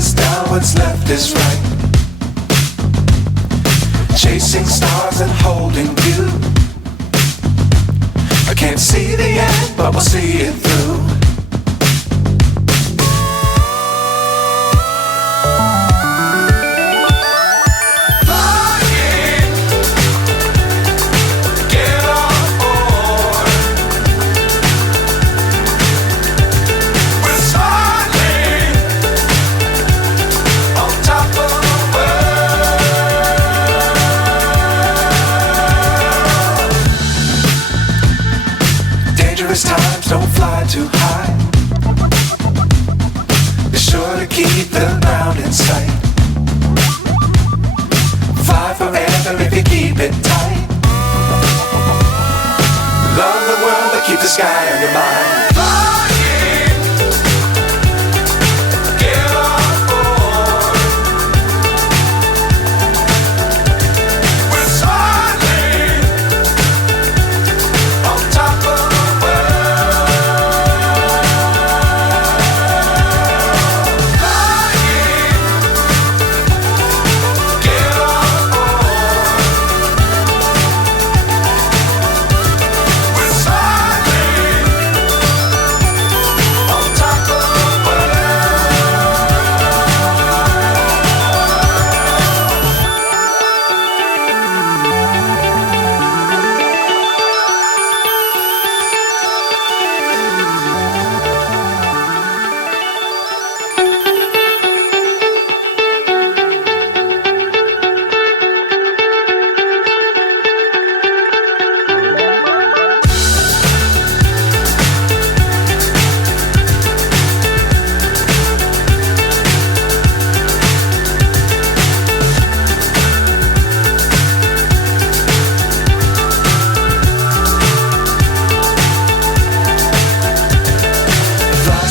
is down, what's left is right. Chasing stars and holding you. I can't see the end, but we'll see it through. Times don't fly too high. Be sure to keep the ground in sight. Fly forever if you keep it tight. Love the world but keep the sky on your mind.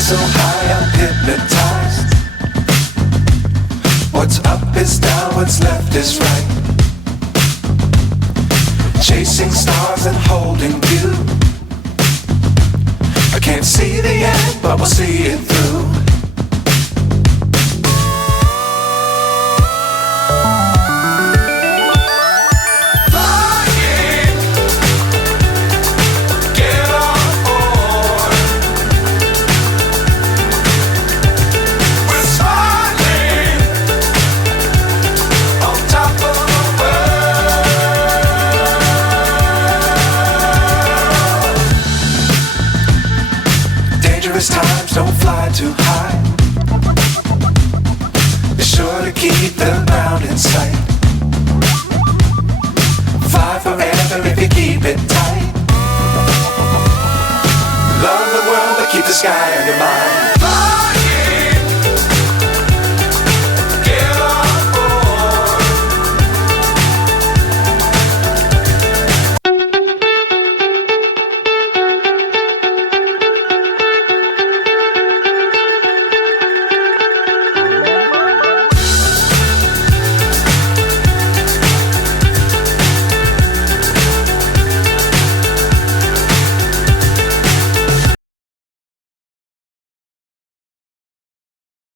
So high I'm hypnotized. What's up is down, what's left is right. Chasing stars and holding you. I can't see the end, but we'll see it through. Times don't fly too high. Be sure to keep the ground in sight. Fly forever if you keep it tight. Love the world but keep the sky on your mind.